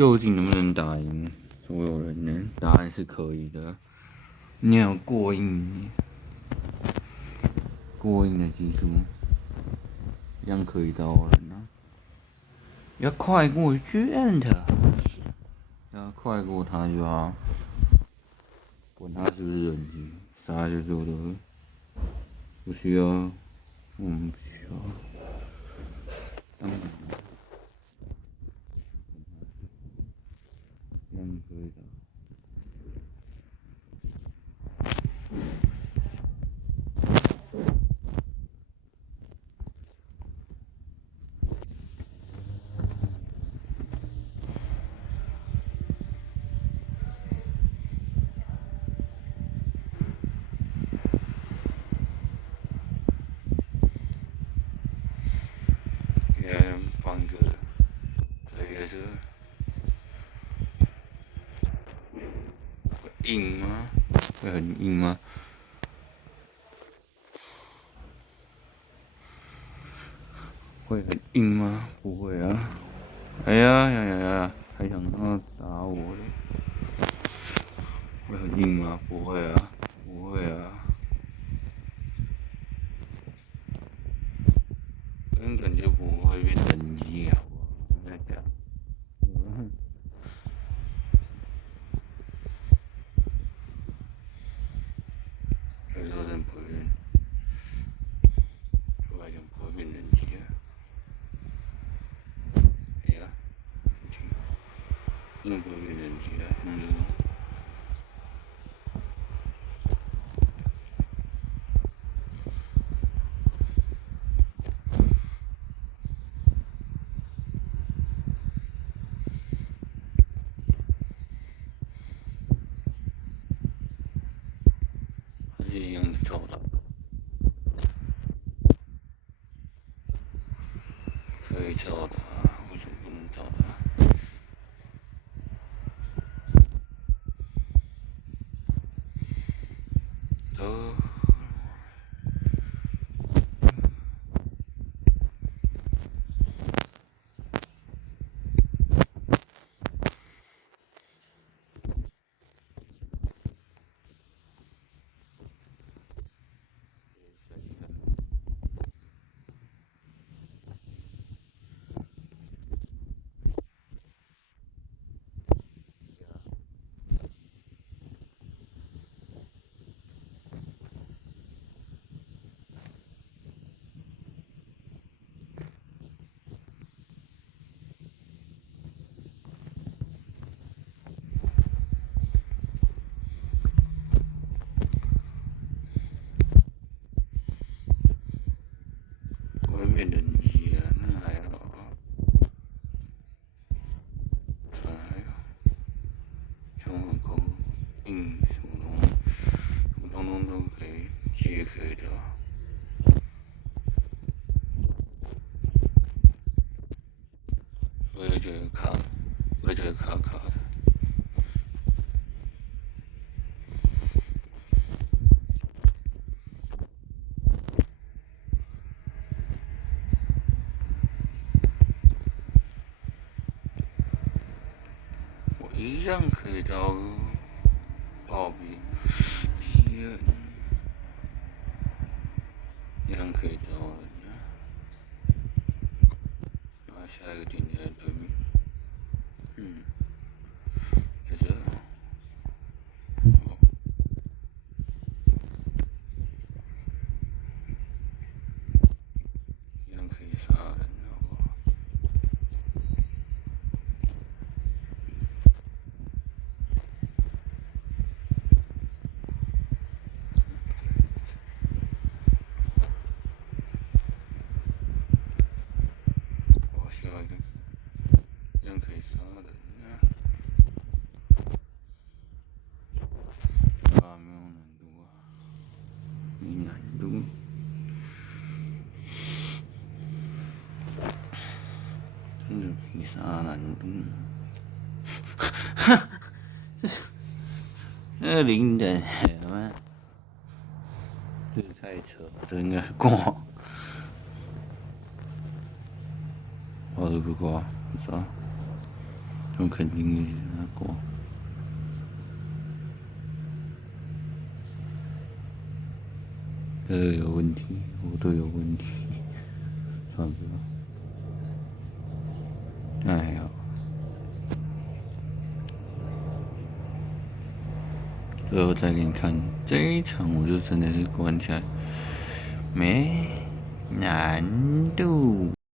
究竟能不能打赢所有人呢？答案是可以的。你要有过硬的技术，这样可以打人啊。要快过卷他，要快过他就好。管他是不是人机，杀就做的，不需要，我们不需要。当然，这样可以的。放一个，这个是会硬吗？会很硬吗？会很硬吗？不会啊！哎呀，还想要打我嘞？会很硬吗？不会啊，不会啊。根本就不会变等级啊！我在讲，有时候真不会变，我还讲不会变等级啊！哎呀，真的不会变等级啊！还是一样的找到，可以找的啊，为什么不能找的？都。外面人机啊，那还好。哎呦，像我狗什么通通都可以皆可以的。我也觉得卡，我也觉得卡卡的。我一样可以到暴毙，一样可以到人家。然后下一个点在对面，在这。一样可以杀人，好不好？我下一个，一样可以杀人啊！没有难度啊，没难度。真的比啥难度？那零等什么？这个太扯，这应该是挂。挂都不挂，不知道。那肯定是那个。有问题，我都有问题，算了。哎呀，最后再给你看这一场，我就真的是玩起来没难度。